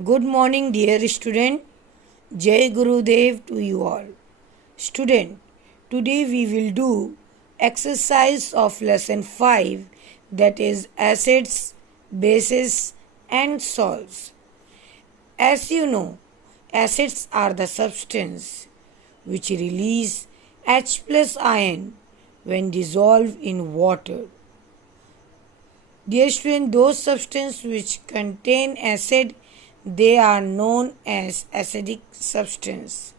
Good morning, dear student. Jai Gurudev to you all. Student, today we will do exercise of lesson 5, that is acids, bases and salts. As you know, acids are the substance which release H plus ion when dissolved in water. Dear student, those substances which contain acid, they are known as acidic substance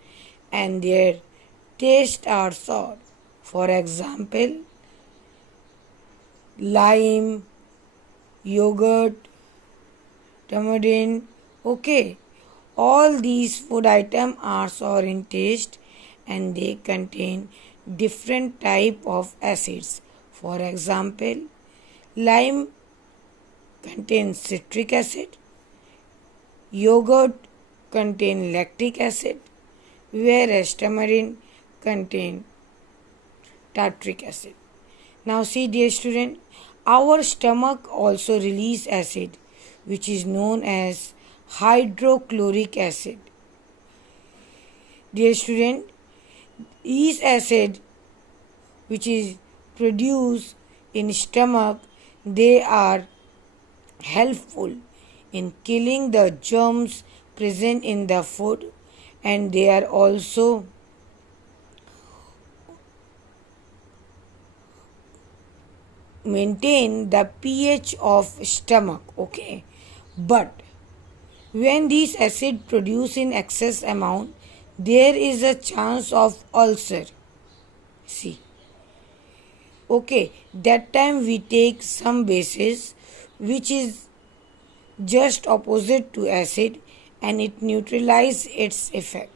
and their taste are sour. For example, lime, yogurt, tamarind. Okay, all these food items are sour in taste and they contain different type of acids. For example, lime contains citric acid, yogurt contains lactic acid, whereas tamarind contains tartaric acid. Now see, dear student, our stomach also release acid which is known as hydrochloric acid. Dear student, these acid which is produced in stomach, they are helpful in killing the germs present in the food, and they are also maintain the pH of stomach. Okay, but when these acid produce in excess amount, there is a chance of ulcer. See, okay, that time we take some bases which is just opposite to acid and it neutralizes its effect.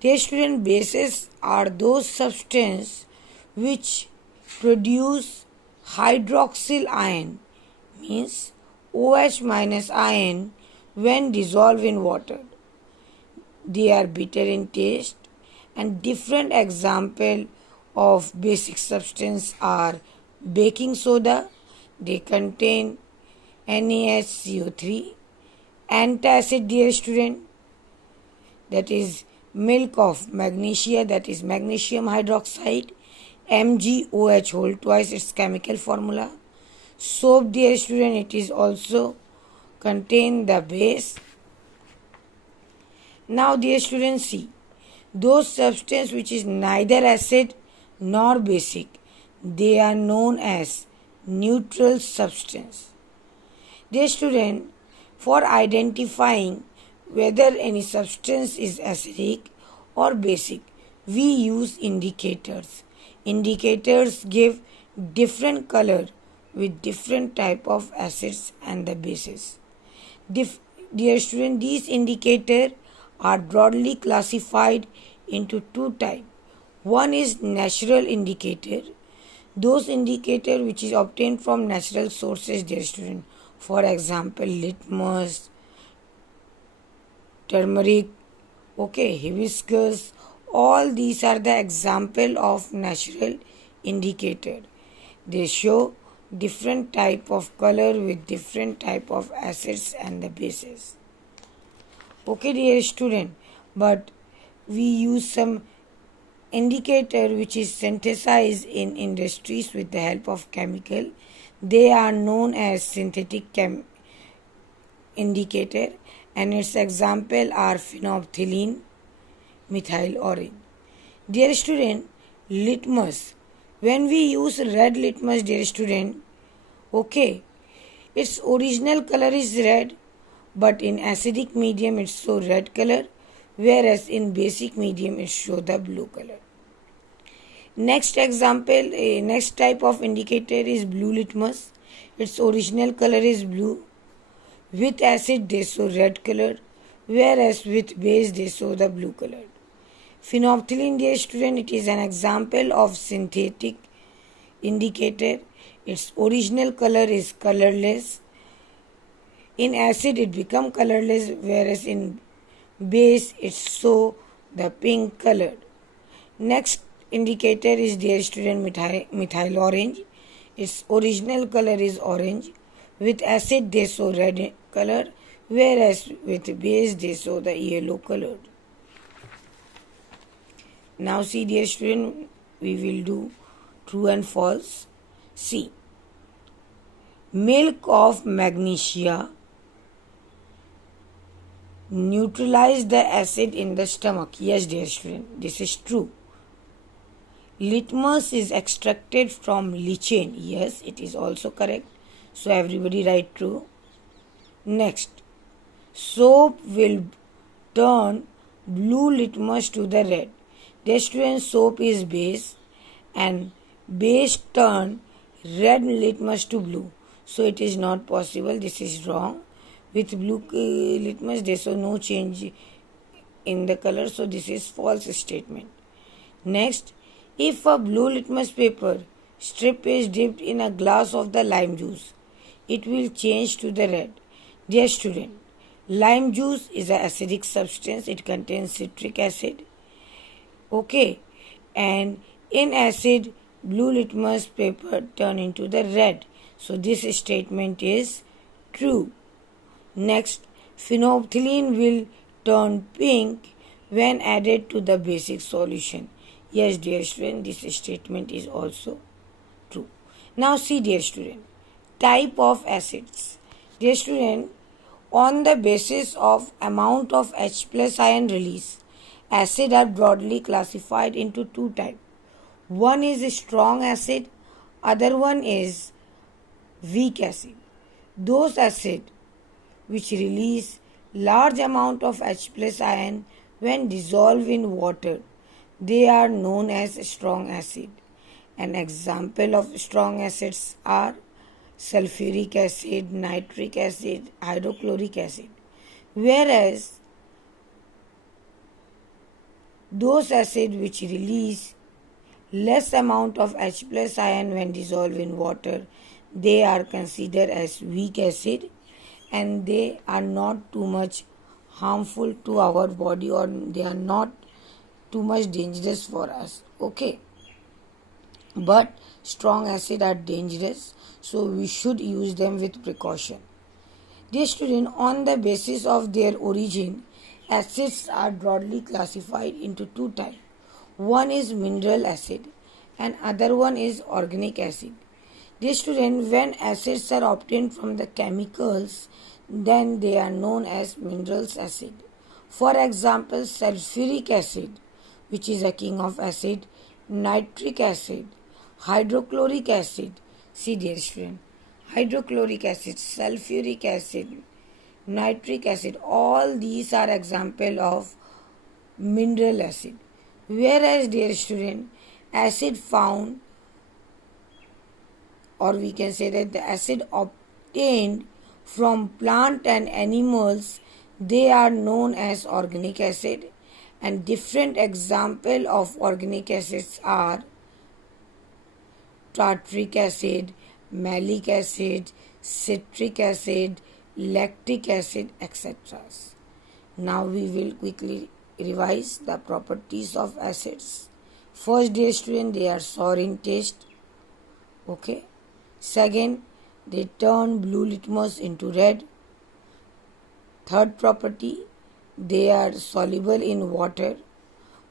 Dear student, bases are those substances which produce hydroxyl ion, means OH minus ion, when dissolved in water. They are bitter in taste, and different example of basic substance are baking soda. They contain NaHCO3, antacid, dear student, that is milk of magnesia, that is magnesium hydroxide, MgOH whole twice its chemical formula. Soap, dear student, it is also contain the base. Now, dear students, see, those substances which is neither acid nor basic, they are known as neutral substance. Dear student, for identifying whether any substance is acidic or basic, we use indicators. Indicators give different color with different type of acids and the bases. Dear student, these indicators are broadly classified into two types. One is natural indicator. Those indicators which is obtained from natural sources, dear student. For example, litmus, turmeric, okay, hibiscus, all these are the example of natural indicator. They show different type of color with different type of acids and the bases. Okay, dear student, but we use some indicator which is synthesized in industries with the help of chemical. They are known as synthetic indicator, and its example are phenolphthalein, methyl orange. Dear student, litmus. When we use red litmus, dear student, okay, its original color is red, but in acidic medium it show red color, whereas in basic medium it show the blue color. Next example, next type of indicator is blue litmus. Its original color is blue. With acid they show red color, whereas with base they show the blue color. Phenolphthalein, dear student, it is an example of synthetic indicator. Its original color is colorless. In acid it become colorless, whereas in base it show the pink color. Next indicator is, dear student, methyl orange. Its original color is orange. With acid they show red color, whereas with base they show the yellow colored. Now see dear student, we will do true and false. See, milk of magnesia neutralize the acid in the stomach. Yes dear student, this is true. Litmus is extracted from lichen. Yes, it is also correct. So everybody write true. Next, soap will turn blue litmus to the red. Dear student, soap is base and base turn red litmus to blue. So it is not possible. This is wrong. With blue litmus, there is no change in the color. So this is false statement. Next, if a blue litmus paper strip is dipped in a glass of the lime juice, it will change to the red. Dear student, lime juice is an acidic substance. It contains citric acid. Okay, and in acid, blue litmus paper turn into the red. So this statement is true. Next, phenolphthalein will turn pink when added to the basic solution. Yes, dear student, this statement is also true. Now see, dear student, type of acids. Dear student, on the basis of amount of H plus ion release, acids are broadly classified into two types. One is a strong acid, other one is weak acid. Those acids which release large amount of H plus ion when dissolved in water, they are known as strong acid. An example of strong acids are sulfuric acid, nitric acid, hydrochloric acid. Whereas those acids which release less amount of H plus ion when dissolved in water, they are considered as weak acid and they are not too much harmful to our body, or they are not too much dangerous for us. Okay, but strong acid are dangerous, so we should use them with precaution. Dear student, on the basis of their origin, acids are broadly classified into two types. One is mineral acid and other one is organic acid. Dear student, when acids are obtained from the chemicals, then they are known as minerals acid. For example, sulfuric acid, which is a king of acid, nitric acid, hydrochloric acid. See dear student, hydrochloric acid, sulfuric acid, nitric acid, all these are example of mineral acid. Whereas dear student, acid found, or we can say that the acid obtained from plant and animals, they are known as organic acid. And different example of organic acids are tartaric acid, malic acid, citric acid, lactic acid, etc. Now we will quickly revise the properties of acids. First, dear student, they are sour in taste. Okay. Second, they turn blue litmus into red. Third property, they are soluble in water.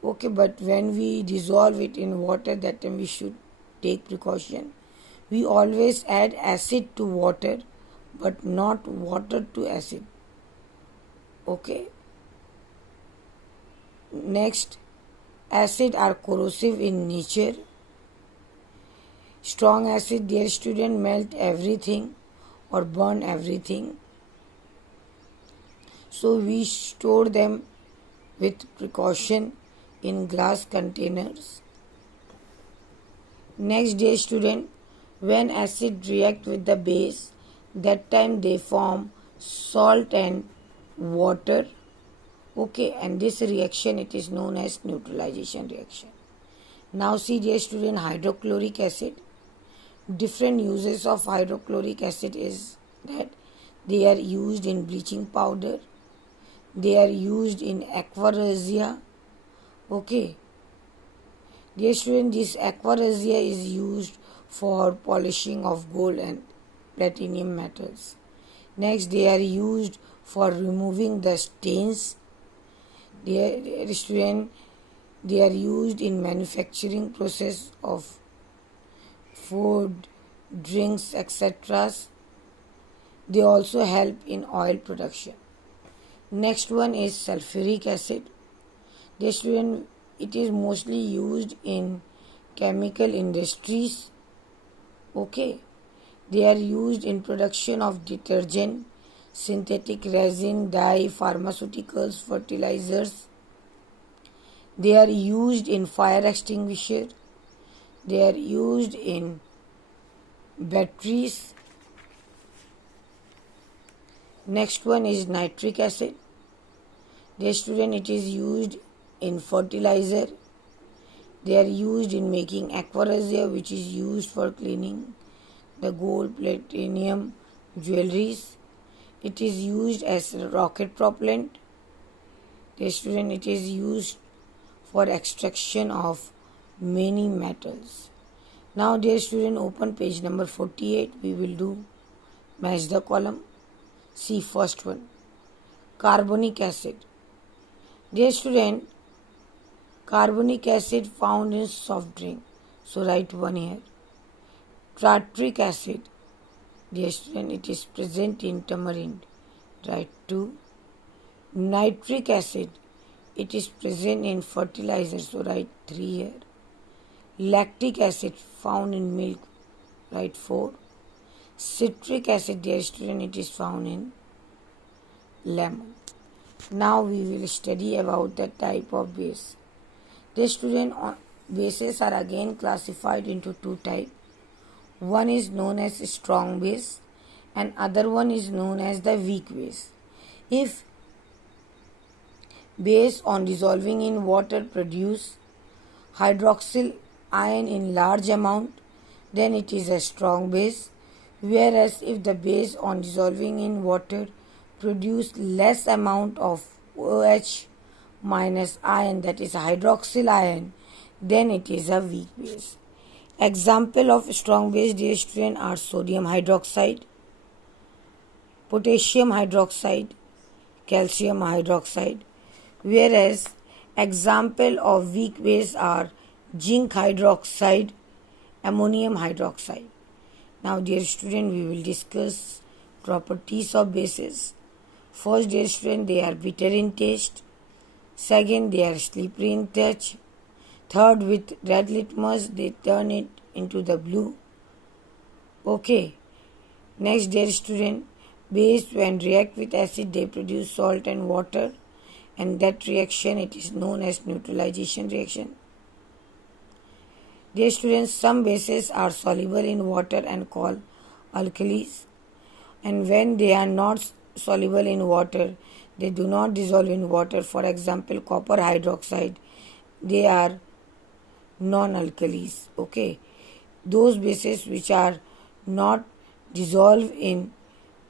Okay, but when we dissolve it in water, that time we should take precaution. We always add acid to water, but not water to acid. Okay. Next, acid are corrosive in nature. Strong acid, dear student, melt everything or burn everything. So we store them with precaution in glass containers. Next, dear student, when acid react with the base, that time they form salt and water. Okay, and this reaction, it is known as neutralization reaction. Now see dear student, hydrochloric acid. Different uses of hydrochloric acid is that they are used in bleaching powder, they are used in aquaresia. Okay, dear student, this aquaresia is used for polishing of gold and platinum metals. Next, they are used for removing the stains. Dear student, they are used in manufacturing process of food, drinks, etc. They also help in oil production. Next one is sulfuric acid. Dear student, it is mostly used in chemical industries. Okay, they are used in production of detergent, synthetic resin, dye, pharmaceuticals, fertilizers. They are used in fire extinguisher. They are used in batteries. Next one is nitric acid. Dear student, it is used in fertilizer. They are used in making aquaresia, which is used for cleaning the gold, platinum jewelries. It is used as a rocket propellant. Dear student, it is used for extraction of many metals. Now, dear student, open page number 48. We will do match the column. See first one, carbonic acid. Dear student, carbonic acid found in soft drink. So write one here. Tartaric acid. Dear student, it is present in tamarind. Write 2. Nitric acid. It is present in fertilizer. So write 3 here. Lactic acid found in milk. Write 4. Citric acid, dear student, it is found in lemon. Now we will study about the type of base. Dear student, bases are again classified into 2 types. One is known as strong base and other one is known as the weak base. If base on dissolving in water produce hydroxyl ion in large amount, then it is a strong base. Whereas if the base on dissolving in water produce less amount of OH minus ion, that is hydroxyl ion, then it is a weak base. Example of strong base, dear student, are sodium hydroxide, potassium hydroxide, calcium hydroxide. Whereas example of weak base are zinc hydroxide, ammonium hydroxide. Now, dear student, we will discuss properties of bases. First, dear student, they are bitter in taste. Second, they are slippery in touch. Third, with red litmus, they turn it into the blue. Okay. Next, dear student, base when react with acid, they produce salt and water. And that reaction, it is known as neutralization reaction. Dear students, some bases are soluble in water and called alkalis. And when they are not soluble in water, they do not dissolve in water. For example, copper hydroxide, they are non-alkalis. Okay. Those bases which are not dissolved in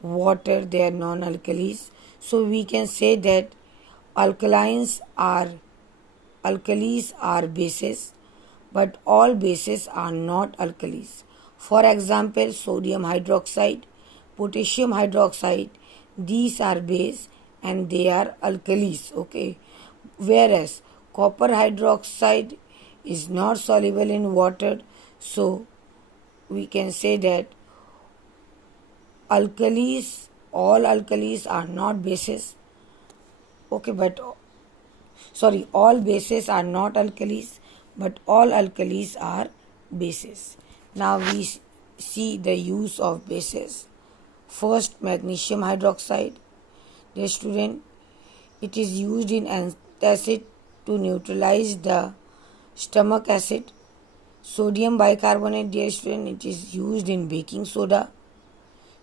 water, they are non-alkalis. So we can say that alkalis are bases, but all bases are not alkalis. For example, sodium hydroxide, potassium hydroxide, these are base and they are alkalis. Okay. Whereas copper hydroxide is not soluble in water, so we can say that all alkalis are not bases. Okay, but all bases are not alkalis, but all alkalis are bases. Now we see the use of bases. First, magnesium hydroxide. Dear student, it is used in antacid to neutralize the stomach acid. Sodium bicarbonate, dear student, it is used in baking soda.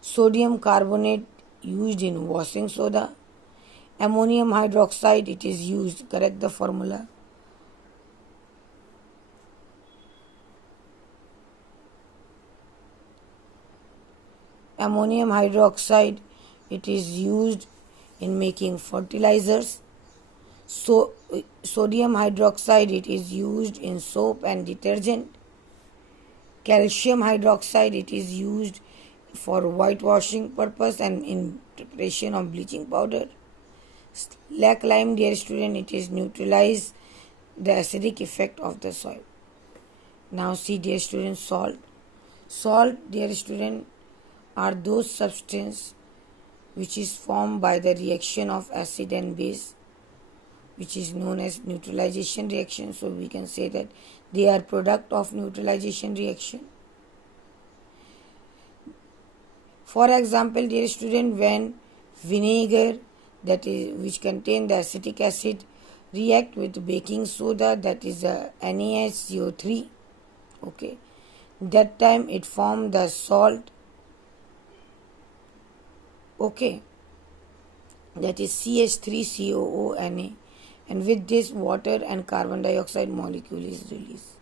Sodium carbonate used in washing soda. Ammonium hydroxide, it is used, correct the formula. Ammonium hydroxide, it is used in making fertilizers. So sodium hydroxide, it is used in soap and detergent. Calcium hydroxide, it is used for whitewashing purpose and in preparation of bleaching powder. Slack lime, dear student, it is neutralize the acidic effect of the soil. Now see, dear student, salt. Salt, dear student, are those substances which is formed by the reaction of acid and base, which is known as neutralization reaction. So we can say that they are product of neutralization reaction. For example, dear student, when vinegar, that is which contain the acetic acid, react with baking soda, that is NaHCO3, okay, that time it form the salt, okay, that is CH3COONA, and with this water and carbon dioxide molecule is released.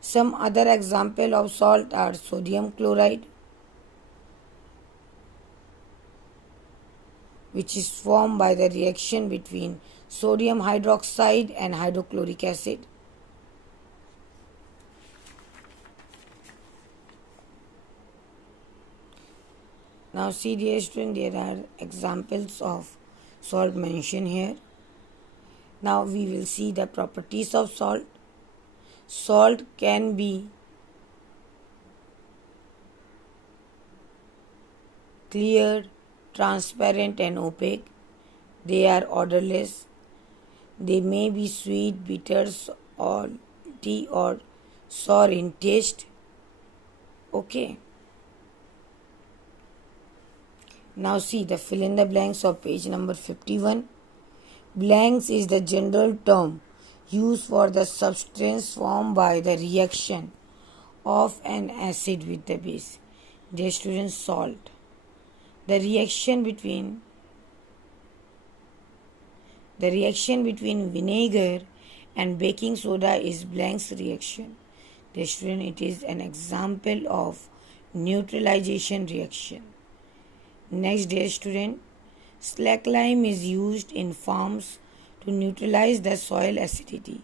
Some other example of salt are sodium chloride, which is formed by the reaction between sodium hydroxide and hydrochloric acid. Now see, dear student, there are examples of salt mentioned here. Now we will see the properties of salt. Salt can be clear, transparent and opaque. They are odorless. They may be sweet, bitter, salty or sour in taste. Okay. Now see the fill in the blanks of page number 51. Blanks is the general term used for the substance formed by the reaction of an acid with the base. Dear students, salt. The reaction between vinegar and baking soda is Blank's reaction. Dear student, it is an example of neutralization reaction. Next, dear student, slack lime is used in farms to neutralize the soil acidity.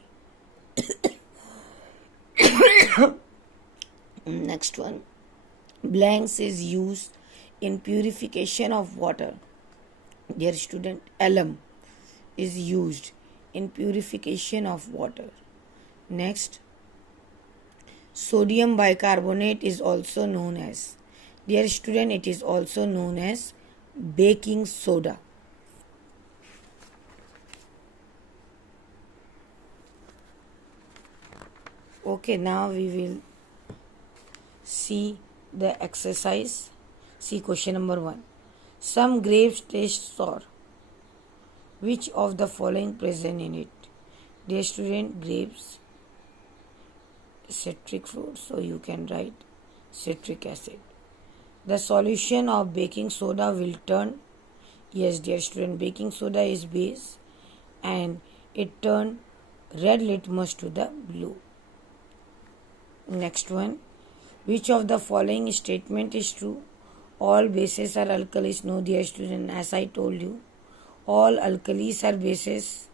Next one, blanks is used in purification of water. Dear student, alum is used in purification of water. Next, sodium bicarbonate is also known as, dear student, it is also known as baking soda. Okay, now we will see the exercise. See question number 1. Some grapes taste sour. Which of the following present in it? Dear student, grapes, citric fruit, so you can write citric acid. The solution of baking soda will turn, yes dear student, baking soda is base and it turn red litmus to the blue. Next one, which of the following statement is true? All bases are alkalis. No dear student, as I told you, all alkalis are bases.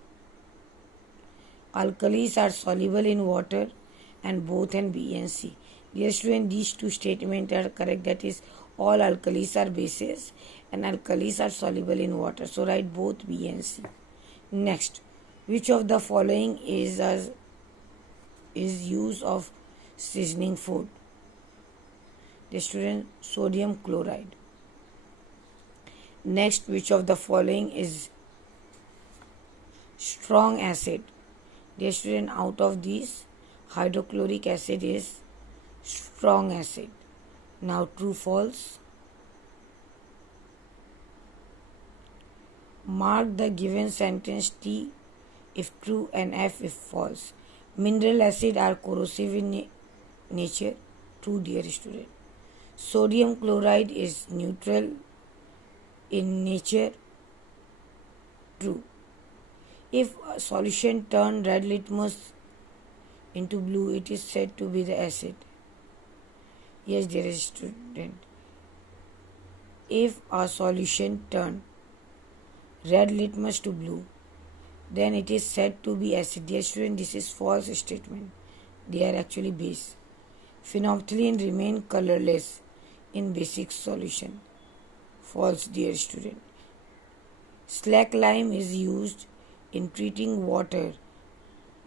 Alkalis are soluble in water and both in B and C. Dear student, these two statements are correct, that is all alkalis are bases and alkalis are soluble in water. So write both B and C. Next, which of the following is use of seasoning food? The student, sodium chloride. Next, which of the following is strong acid? The student, out of these, hydrochloric acid is strong acid. Now true false. Mark the given sentence T if true and F if false. Mineral acid are corrosive in nature. True, dear student. Sodium chloride is neutral in nature. True. If a solution turn red litmus into blue, it is said to be the acid. Yes, dear student. If a solution turn red litmus to blue, then it is said to be acid. Dear student, this is false statement. They are actually base. Phenolphthalein remain colorless in basic solution. False, dear student. Slack lime is used in treating water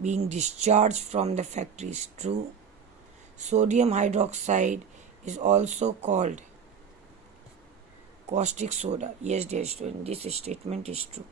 being discharged from the factories. True. Sodium hydroxide is also called caustic soda. Yes, dear student, this statement is true.